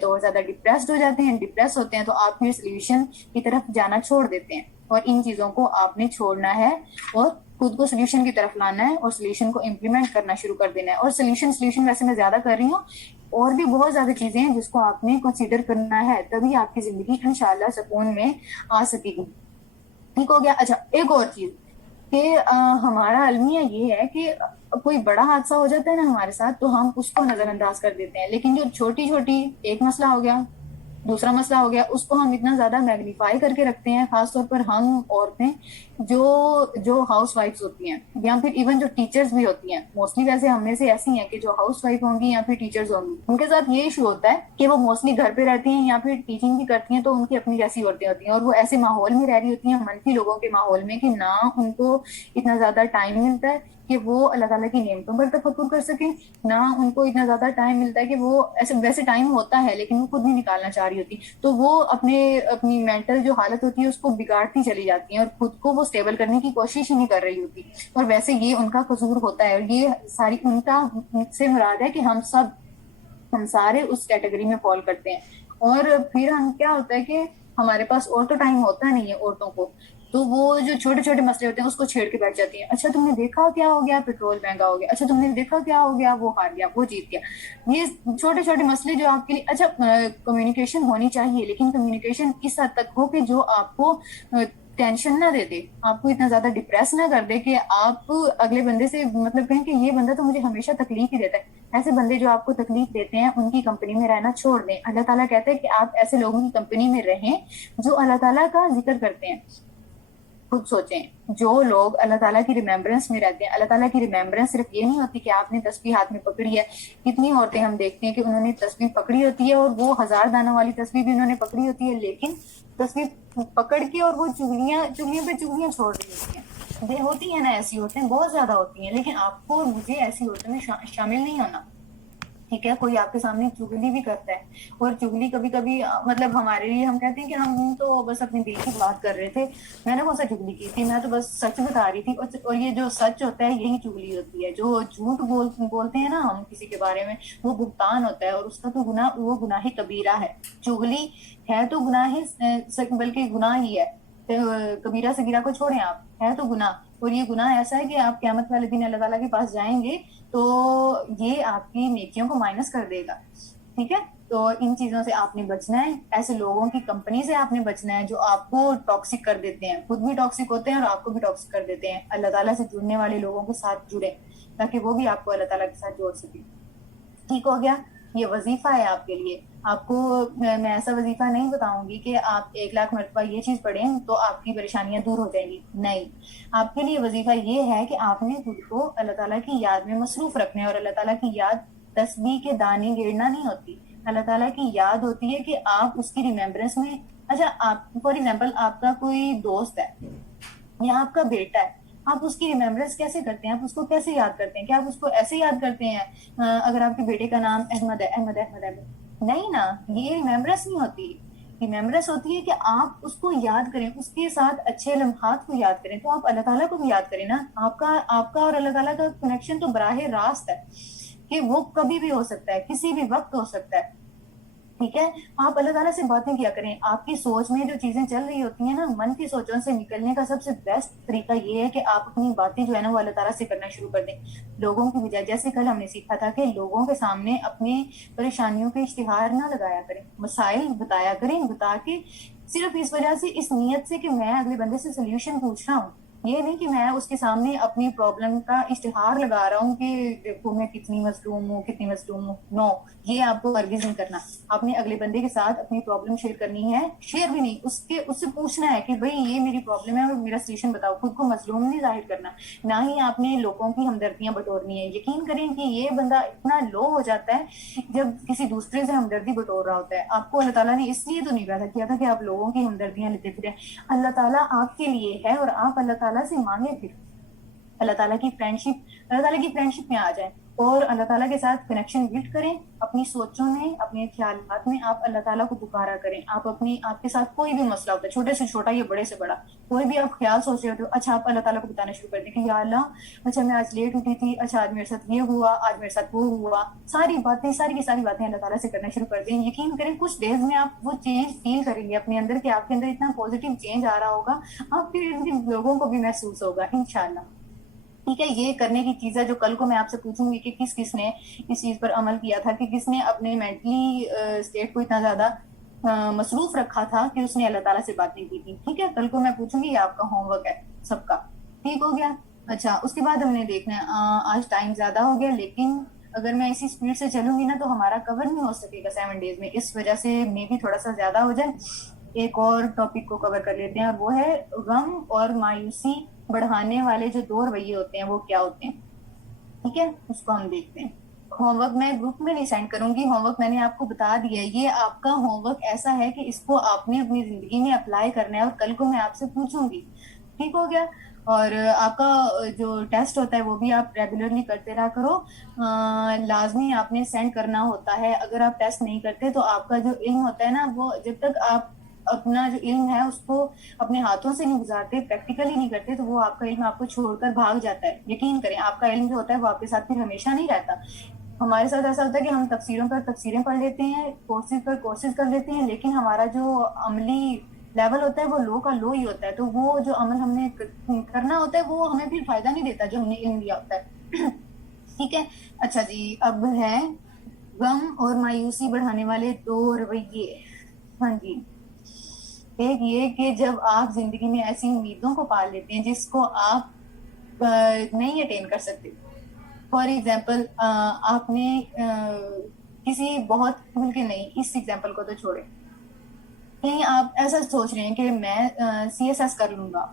تو اور زیادہ ڈپریسڈ ہو جاتے ہیں. ڈپریس ہوتے ہیں تو آپ پھر سولوشن کی طرف جانا چھوڑ دیتے ہیں. اور ان چیزوں کو آپ نے چھوڑنا ہے اور خود کو سولوشن کی طرف لانا ہے اور سولوشن کو امپلیمنٹ کرنا شروع کر دینا ہے. اور سولوشن ویسے میں زیادہ کر رہی ہوں، اور بھی بہت زیادہ چیزیں ہیں جس کو آپ نے کنسیڈر کرنا ہے، تبھی آپ کی زندگی انشاءاللہ سکون میں آ سکے گی. ٹھیک ہو گیا؟ اچھا ایک اور چیز کہ ہمارا المیہ یہ ہے کہ کوئی بڑا حادثہ ہو جاتا ہے نا ہمارے ساتھ تو ہم اس کو نظر انداز کر دیتے ہیں، لیکن جو چھوٹی چھوٹی ایک مسئلہ ہو گیا، دوسرا مسئلہ ہو گیا، اس کو ہم اتنا زیادہ میگنیفائی کر کے رکھتے ہیں. خاص طور پر ہم عورتیں جو ہاؤس وائفز ہوتی ہیں یا پھر ایون جو ٹیچرز بھی ہوتی ہیں، موسٹلی ویسے ہم میں سے ایسی ہیں کہ جو ہاؤس وائف ہوں گی یا پھر ٹیچرز ہوں گی، ان کے ساتھ یہ ایشو ہوتا ہے کہ وہ موسٹلی گھر پہ رہتی ہیں یا پھر ٹیچنگ بھی کرتی ہیں تو ان کی اپنی جیسی عورتیں ہوتی ہیں اور وہ ایسے ماحول میں رہ رہی ہوتی ہیں، منفی لوگوں کے ماحول میں، کہ نہ ان کو اتنا زیادہ ٹائم ملتا ہے کہ وہ اللہ تعالیٰ کی نعمتوں پر تفکر کر سکیں، نہ ان کو اتنا زیادہ ٹائم ملتا ہے کہ وہ ویسے ٹائم ہوتا ہے لیکن وہ خود نہیں نکالنا چاہ رہی ہوتی، تو وہ اپنی مینٹل جو حالت ہوتی ہے اس کو بگاڑتی چلی جاتی ہیں اور خود کو وہ سٹیبل کرنے کی کوشش ہی نہیں کر رہی ہوتی. اور ویسے یہ ان کا قصور ہوتا ہے اور یہ ساری ان کا سے مراد ہے کہ ہم سارے اس کیٹیگری میں فال کرتے ہیں. اور پھر ہم کیا ہوتا ہے کہ ہمارے پاس اور تو ٹائم ہوتا نہیں ہے عورتوں کو، تو وہ جو چھوٹے چھوٹے مسئلے ہوتے ہیں اس کو چھیڑ کے بیٹھ جاتی ہیں. اچھا تم نے دیکھا کیا ہو گیا, پیٹرول مہنگا ہو گیا, اچھا تم نے دیکھا کیا ہو گیا, وہ ہار گیا, وہ جیت گیا. یہ چھوٹے چھوٹے مسئلے جو آپ کے لیے, اچھا کمیونیکیشن ہونی چاہیے, لیکن کمیونیکیشن اس حد تک ہو کہ جو آپ کو ٹینشن نہ دے دے, آپ کو اتنا زیادہ ڈپریس نہ کر دے کہ آپ اگلے بندے سے مطلب کہیں کہ یہ بندہ تو مجھے ہمیشہ تکلیف ہی دیتا ہے. ایسے بندے جو آپ کو تکلیف دیتے ہیں ان کی کمپنی میں رہنا چھوڑ دیں. اللہ تعالیٰ کہتے ہیں کہ آپ ایسے لوگوں کی کمپنی میں رہیں جو اللہ تعالیٰ کا ذکر کرتے ہیں. خود سوچیں, جو لوگ اللہ تعالیٰ کی ریممبرنس میں رہتے ہیں, اللہ تعالیٰ کی ریممبرنس صرف یہ نہیں ہوتی کہ آپ نے تسبیح ہاتھ میں پکڑی ہے. کتنی عورتیں ہم دیکھتے ہیں کہ انہوں نے تسبیح پکڑی ہوتی ہے اور وہ 1000 دانوں والی تسبیح بھی انہوں نے پکڑی ہوتی ہے, لیکن تسبیح پکڑ کے اور وہ چگلیاں پہ چگلیاں چھوڑ رہی ہوتی ہیں. ہوتی ہیں نا ایسی عورتیں, بہت زیادہ ہوتی ہیں, لیکن آپ کو مجھے ایسی عورتوں میں شامل نہیں ہونا. ٹھیک ہے, کوئی آپ کے سامنے چگلی بھی کرتا ہے, اور چگلی کبھی کبھی مطلب ہمارے لیے ہم کہتے ہیں کہ ہم تو بس اپنے دل کی بات کر رہے تھے, میں نے کون سا چگلی کی تھی, میں تو بس سچ بتا رہی تھی. اور یہ جو سچ ہوتا ہے یہی چگلی ہوتی ہے. جو جھوٹ بولتے ہیں نا ہم کسی کے بارے میں, وہ بہتان ہوتا ہے, اور اس کا تو گناہ, وہ گناہ کبیرہ ہے. چگلی ہے تو گناہ, بلکہ گناہ ہی ہے. کبیرہ صغیرہ کو چھوڑیں آپ, ہے تو گناہ, اور یہ گناہ ایسا ہے کہ آپ قیامت والے دن اللہ تعالیٰ کے پاس جائیں گے تو یہ آپ کی نیکیوں کو مائنس کر دے گا. ٹھیک ہے, تو ان چیزوں سے آپ نے بچنا ہے. ایسے لوگوں کی کمپنی سے آپ نے بچنا ہے جو آپ کو ٹاکسک کر دیتے ہیں, خود بھی ٹاکسک ہوتے ہیں اور آپ کو بھی ٹاکسک کر دیتے ہیں. اللہ تعالیٰ سے جڑنے والے لوگوں کے ساتھ جڑیں تاکہ وہ بھی آپ کو اللہ تعالیٰ کے ساتھ جوڑ سکیں. ٹھیک ہو گیا, یہ وظیفہ ہے آپ کے لیے. آپ کو میں ایسا وظیفہ نہیں بتاؤں گی کہ آپ 1,00,000 مرتبہ یہ چیز پڑھیں تو آپ کی پریشانیاں دور ہو جائیں گی. نہیں, آپ کے لیے وظیفہ یہ ہے کہ آپ نے خود کو اللہ تعالیٰ کی یاد میں مصروف رکھنا ہے. اور اللہ تعالیٰ کی یاد تسبیح کے دانے گرنا نہیں ہوتی. اللہ تعالیٰ کی یاد ہوتی ہے کہ آپ اس کی ریممبرنس میں, اچھا آپ فار ایگزامپل آپ کا کوئی دوست ہے یا آپ کا بیٹا ہے, آپ اس کی ریممبرنس کیسے کرتے ہیں, آپ اس کو کیسے یاد کرتے ہیں؟ کیا آپ اس کو ایسے یاد کرتے ہیں اگر آپ کے بیٹے کا نام احمد ہے, احمد احمد احمد, نہیں نا, یہ ریممبرنس نہیں ہوتی. ریممبرنس ہوتی ہے کہ آپ اس کو یاد کریں, اس کے ساتھ اچھے لمحات کو یاد کریں. تو آپ اللہ تعالیٰ کو بھی یاد کریں نا. آپ کا اور اللہ تعالیٰ کا کنیکشن تو براہ راست ہے کہ وہ کبھی بھی ہو سکتا ہے, کسی بھی وقت ہو سکتا ہے. ٹھیک ہے, آپ اللہ تعالیٰ سے باتیں کیا کریں. آپ کی سوچ میں جو چیزیں چل رہی ہوتی ہیں نا, منفی سوچوں سے نکلنے کا سب سے بیسٹ طریقہ یہ ہے کہ آپ اپنی باتیں جو ہے نا وہ اللہ تعالیٰ سے کرنا شروع کر دیں. لوگوں کی بجائے, جیسے کل ہم نے سیکھا تھا کہ لوگوں کے سامنے اپنی پریشانیوں کے اشتہار نہ لگایا کریں, مسائل بتایا کریں, بتا کے صرف اس وجہ سے, اس نیت سے کہ میں اگلے بندے سے سولوشن پوچھ رہا ہوں. یہ نہیں کہ میں اس کے سامنے اپنی پرابلم کا اشتہار لگا رہا ہوں کہ دیکھو میں کتنی مظلوم ہوں, کتنی مظلوم ہوں. نو, یہ آپ کو ہرگز نہیں کرنا. آپ نے اگلے بندے کے ساتھ اپنی پرابلم شیئر کرنی ہے, شیئر بھی نہیں, اس سے پوچھنا ہے کہ بھئی یہ میری پرابلم ہے اور میرا سولوشن بتاؤ. خود کو مظلوم نہیں ظاہر کرنا, نہ ہی آپ نے لوگوں کی ہمدردیاں بٹورنی ہے. یقین کریں کہ یہ بندہ اتنا لو ہو جاتا ہے جب کسی دوسرے سے ہمدردی بٹور رہا ہوتا ہے. آپ کو اللہ تعالیٰ نے اس لیے تو نہیں پیدا کیا تھا کہ آپ لوگوں کی ہمدردیاں لیتے پھریں. اللہ تعالیٰ آپ کے لیے ہے اور آپ اللہ تعالیٰ سے مانگے پھر. اللہ تعالیٰ کی فرینڈشپ میں آ جائیں اور اللہ تعالیٰ کے ساتھ کنیکشن بلڈ کریں. اپنی سوچوں میں, اپنے خیالات میں آپ اللہ تعالیٰ کو پکارا کریں. آپ کے ساتھ کوئی بھی مسئلہ ہوتا ہے, چھوٹے سے چھوٹا یا بڑے سے بڑا, کوئی بھی آپ خیال سوچ رہے ہوتے ہو, اچھا آپ اللہ تعالیٰ کو بتانا شروع کر دیں کہ یا اللہ, اچھا میں آج لیٹ اٹھی تھی, اچھا آج میرے ساتھ یہ ہوا, آج میرے ساتھ وہ ہوا. ساری کی ساری باتیں اللہ تعالیٰ سے کرنا شروع کر دیں. یقین کریں کچھ ڈیز میں آپ وہ چینج فیل کریں گے اپنے اندر, کہ آپ کے اندر اتنا پازیٹیو چینج آ رہا ہوگا, آپ کے لوگوں کو بھی محسوس ہوگا انشاءاللہ. ٹھیک ہے, یہ کرنے کی چیز ہے جو کل کو میں آپ سے پوچھوں گی کہ کس نے اس چیز پر عمل کیا تھا, کہ کس نے اپنے مینٹلی اسٹیٹ کو اتنا زیادہ مصروف رکھا تھا کہ اس نے اللہ تعالیٰ سے باتیں کی تھی. ٹھیک ہے, کل کو میں پوچھوں گی, یہ آپ کا ہوم ورک ہے سب کا. ٹھیک ہو گیا. اچھا, اس کے بعد ہم نے دیکھنا ہے, آج ٹائم زیادہ ہو گیا, لیکن اگر میں اسی اسپیڈ سے چلوں گی نا تو ہمارا کور نہیں ہو سکے گا 7 days میں. اس وجہ سے میں بھی تھوڑا سا زیادہ ہو جائے. ایک اور ٹاپک کو کور کر لیتے ہیں, اور وہ ہے غم اور مایوسی بڑھانے والے جو 2 رویے ہوتے ہیں وہ کیا ہوتے ہیں. ٹھیک ہے, اس کو ہم دیکھتے ہیں. ہوم ورک میں گروپ میں نہیں سینڈ کروں گی, ہوم ورک میں نے آپ کو بتا دیا ہے. یہ آپ کا ہوم ورک ایسا ہے کہ اس کو آپ نے اپنی زندگی میں اپلائی کرنا ہے, اور کل کو میں آپ سے پوچھوں گی. ٹھیک ہو گیا. اور آپ کا جو ٹیسٹ ہوتا ہے وہ بھی آپ ریگولرلی کرتے رہا کرو. لازمی آپ نے سینڈ کرنا ہوتا ہے. اگر آپ ٹیسٹ نہیں کرتے تو آپ کا جو علم ہوتا ہے نا, وہ جب تک آپ اپنا جو علم ہے اس کو اپنے ہاتھوں سے نہیں گزارتے, پریکٹیکلی نہیں کرتے, تو وہ آپ کا علم آپ کو چھوڑ کر بھاگ جاتا ہے. یقین کریں, آپ کا علم جو ہوتا ہے وہ آپ کے ساتھ پھر ہمیشہ نہیں رہتا. ہمارے ساتھ ایسا ہوتا ہے کہ ہم تفسیروں پر تفسیریں پڑھ لیتے ہیں, کورسز پر کورسز کر لیتے ہیں, لیکن ہمارا جو عملی لیول ہوتا ہے وہ لو کا لو ہی ہوتا ہے. تو وہ جو عمل ہم نے کرنا ہوتا ہے وہ ہمیں پھر فائدہ نہیں دیتا جو ہم نے علم لیا ہوتا ہے. ٹھیک ہے. اچھا جی, اب ہے غم اور مایوسی بڑھانے والے 2 رویے. ہاں جی, ایک یہ کہ جب آپ زندگی میں ایسی امیدوں کو پال لیتے ہیں جس کو آپ نہیں اٹین کر سکتے. فار ایگزامپل, آپ نے کسی بہت ممکن نہیں, اس ایگزامپل کو تو چھوڑیں, کہیں آپ ایسا سوچ رہے ہیں کہ میں CSS کر لوں گا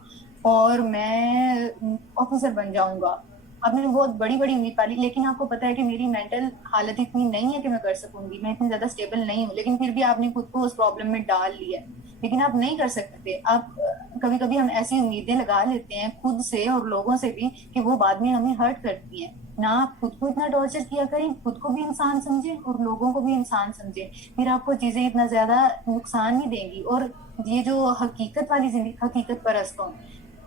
اور میں آفیسر بن جاؤں گا. آپ نے بہت بڑی بڑی امید پالی, لیکن آپ کو پتا ہے کہ میری مینٹل حالت اتنی نہیں ہے کہ میں کر سکوں گی, میں اتنی زیادہ اسٹیبل نہیں ہوں, لیکن پھر بھی آپ نے خود کو اس پرابلم میں ڈال لیا, لیکن آپ نہیں کر سکتے. آپ کبھی کبھی ہم ایسی امیدیں لگا لیتے ہیں خود سے اور لوگوں سے بھی کہ وہ بعد میں ہمیں ہرٹ کرتی ہیں. نہ آپ خود کو اتنا ٹارچر کیا کریں, خود کو بھی انسان سمجھیں اور لوگوں کو بھی انسان سمجھیں, پھر آپ کو چیزیں اتنا زیادہ نقصان نہیں دیں گی. اور یہ جو حقیقت والی زندگی, حقیقت پرستوں,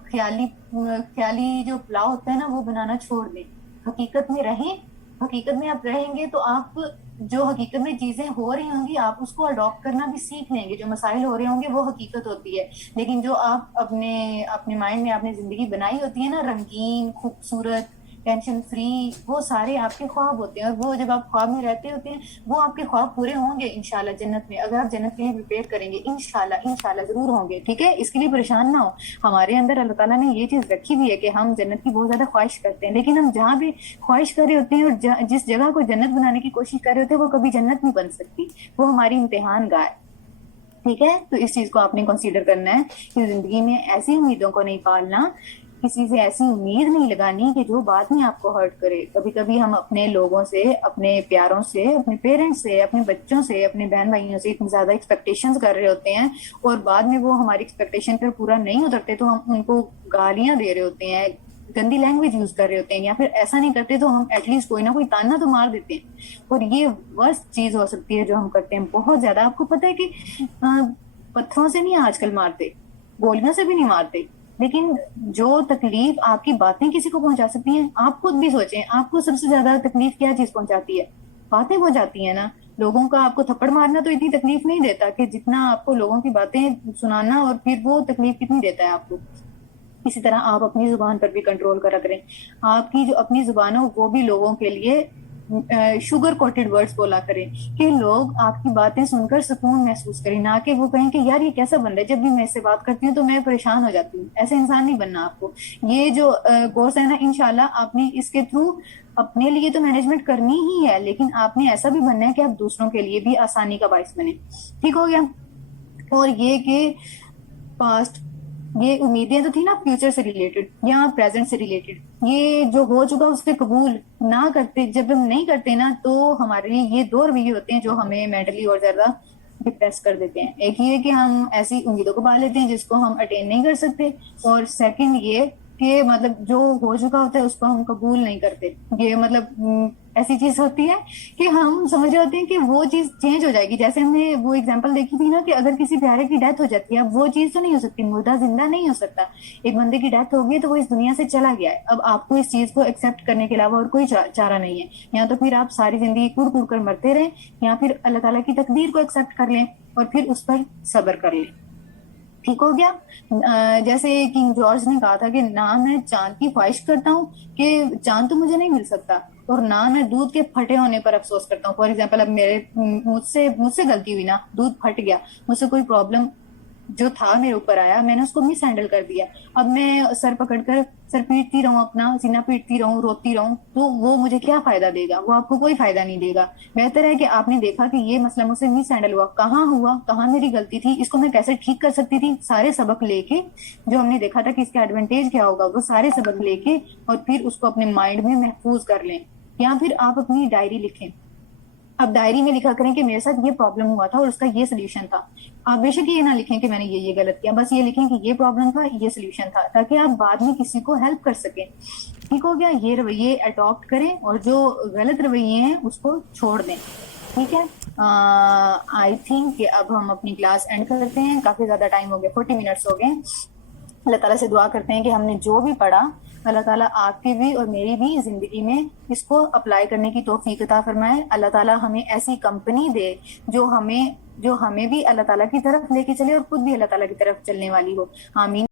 خیالی جو پلاؤ ہوتا ہے نا وہ بنانا چھوڑ دیں, حقیقت میں رہیں. حقیقت میں آپ رہیں گے تو آپ جو حقیقت میں چیزیں ہو رہی ہوں گی آپ اس کو اڈاپٹ کرنا بھی سیکھ لیں گے. جو مسائل ہو رہے ہوں گے وہ حقیقت ہوتی ہے, لیکن جو آپ اپنے مائنڈ میں آپ نے زندگی بنائی ہوتی ہے نا, رنگین, خوبصورت, ٹینشن فری, وہ سارے آپ کے خواب ہوتے ہیں. اور وہ جب آپ خواب میں رہتے ہوتے ہیں وہ آپ کے خواب پورے ہوں گے انشاءاللہ جنت میں, اگر آپ جنت کے لیے پریپیئر کریں گے انشاءاللہ ضرور ہوں گے. ٹھیک ہے, اس کے لیے پریشان نہ ہو. ہمارے اندر اللہ تعالیٰ نے یہ چیز رکھی ہوئی ہے کہ ہم جنت کی بہت زیادہ خواہش کرتے ہیں, لیکن ہم جہاں بھی خواہش کر رہے ہوتے ہیں اور جس جگہ کو جنت بنانے کی کوشش کر رہے ہوتے ہیں وہ کبھی جنت نہیں بن سکتی, وہ ہماری امتحان گاہ ہے. ٹھیک ہے, تو اس چیز کو آپ نے کنسیڈر کرنا ہے کہ زندگی میں ایسی امیدوں کو نہیں پالنا, کسی سے ایسی امید نہیں لگانی کہ جو بعد میں آپ کو ہرٹ کرے. کبھی کبھی ہم اپنے لوگوں سے, اپنے پیاروں سے, اپنے پیرنٹس سے, اپنے بچوں سے, اپنے بہن بھائیوں سے اتنی زیادہ ایکسپیکٹیشنز کر رہے ہوتے ہیں اور بعد میں وہ ہماری ایکسپیکٹیشن پر پورا نہیں اترتے تو ہم ان کو گالیاں دے رہے ہوتے ہیں, گندی لینگویج یوز کر رہے ہوتے ہیں, یا پھر ایسا نہیں کرتے تو ہم ایٹ لیسٹ کوئی نہ کوئی تانا تو مار دیتے ہیں. اور یہ ورسٹ چیز ہو سکتی ہے جو ہم کرتے ہیں بہت زیادہ. آپ کو پتا ہے کہ پتھروں سے نہیں آج کل مارتے, گولیاں سے بھی نہیں مارتے, لیکن جو تکلیف آپ کی باتیں کسی کو پہنچا سکتی ہیں, آپ خود بھی سوچیں آپ کو سب سے زیادہ تکلیف کیا چیز پہنچاتی ہے؟ باتیں پہنچاتی ہیں نا. لوگوں کا آپ کو تھپڑ مارنا تو اتنی تکلیف نہیں دیتا کہ جتنا آپ کو لوگوں کی باتیں سنانا, اور پھر وہ تکلیف کتنی دیتا ہے آپ کو. اسی طرح آپ اپنی زبان پر بھی کنٹرول کرا کریں. آپ کی جو اپنی زبان ہو وہ بھی لوگوں کے لیے شوگر کوٹڈ ورڈز بولا کریں کہ لوگ آپ کی باتیں سن کر سکون محسوس کریں, نہ کہ وہ کہیں کہ یار یہ کیسا بندہ ہے, جب بھی میں اس سے بات کرتی ہوں تو میں پریشان ہو جاتی ہوں. ایسے انسان نہیں بننا آپ کو. یہ جو کورس ہے نا انشاءاللہ آپ نے اس کے تھرو اپنے لیے تو مینجمنٹ کرنی ہی ہے, لیکن آپ نے ایسا بھی بننا ہے کہ آپ دوسروں کے لیے بھی آسانی کا باعث بنے. ٹھیک ہو گیا. اور یہ کہ پاسٹ, یہ امیدیں تو تھی نا فیوچر سے ریلیٹڈ یا پریزنٹ سے ریلیٹڈ, یہ جو ہو چکا اس کے قبول نہ کرتے, جب ہم نہیں کرتے نا تو ہمارے لیے یہ 2 رویے ہوتے ہیں جو ہمیں مینٹلی اور زیادہ ڈپریس کر دیتے ہیں. ایک یہ کہ ہم ایسی امیدوں کو پال لیتے ہیں جس کو ہم اٹین نہیں کر سکتے, اور سیکنڈ یہ کہ مطلب جو ہو چکا ہوتا ہے اس کو ہم قبول نہیں کرتے. یہ مطلب ایسی چیز ہوتی ہے کہ ہم سمجھ رہے ہوتے ہیں کہ وہ چیز چینج ہو جائے گی. جیسے ہم نے وہ ایگزامپل دیکھی تھی نا کہ اگر کسی پیارے کی ڈیتھ ہو جاتی ہے, اب وہ چیز تو نہیں ہو سکتی, مردہ زندہ نہیں ہو سکتا. ایک بندے کی ڈیتھ ہو گئی تو وہ اس دنیا سے چلا گیا ہے. اب آپ کو اس چیز کو ایکسپٹ کرنے کے علاوہ اور کوئی چارہ نہیں ہے. یا تو پھر آپ ساری زندگی کڑ کڑ کر مرتے رہیں, یا پھر اللہ تعالیٰ کی تقدیر کو ایکسپٹ کر لیں اور پھر اس پر صبر کر لیں. ٹھیک ہو گیا. جیسے کنگ جارج نے کہا تھا کہ نہ میں چاند کی خواہش کرتا ہوں کہ چاند تو مجھے نہیں مل سکتا, اور نہ میں دودھ کے پھٹے ہونے پر افسوس کرتا ہوں. فار ایگزامپل اب مجھ سے غلطی ہوئی نا, دودھ پھٹ گیا, مجھ سے کوئی پرابلم جو تھا میرے اوپر آیا, میں نے اس کو مس ہینڈل کر دیا. اب میں سر پکڑ کر سر پیٹتی رہوں, اپنا سینہ پیٹتی رہوں, روتی رہوں, تو وہ مجھے کیا فائدہ دے گا؟ وہ آپ کو کوئی فائدہ نہیں دے گا. بہتر ہے کہ آپ نے دیکھا کہ یہ مسئلہ مجھ سے مس ہینڈل ہوا, کہاں میری غلطی تھی, اس کو میں کیسے ٹھیک کر سکتی تھی, سارے سبق لے کے, جو ہم نے دیکھا تھا کہ اس کا ایڈوانٹیج کیا ہوگا, وہ سارے سبق لے کے اور پھر اس کو اپنے مائنڈ میں محفوظ کر لیں. یا پھر آپ اپنی ڈائری لکھیں. اب ڈائری میں لکھا کریں کہ میرے ساتھ یہ پرابلم ہوا تھا اور اس کا یہ سولوشن تھا. آپ بے شک یہ نہ لکھیں کہ میں نے یہ غلط کیا, بس یہ لکھیں کہ یہ پرابلم تھا, یہ سولوشن تھا, تاکہ آپ بعد میں کسی کو ہیلپ کر سکیں. ٹھیک ہو گیا. یہ رویے اڈاپٹ کریں اور جو غلط رویے ہیں اس کو چھوڑ دیں. ٹھیک ہے. آئی تھنک کہ اب ہم اپنی کلاس اینڈ کرتے ہیں, کافی زیادہ ٹائم ہو گیا, 40 منٹس ہو گئے. اللہ تعالیٰ سے دعا کرتے ہیں کہ ہم نے جو بھی پڑھا اللہ تعالیٰ آپ کی بھی اور میری بھی زندگی میں اس کو اپلائی کرنے کی توفیق عطا فرمائے. اللہ تعالیٰ ہمیں ایسی کمپنی دے جو ہمیں بھی اللہ تعالیٰ کی طرف لے کے چلے اور خود بھی اللہ تعالیٰ کی طرف چلنے والی ہو. آمین.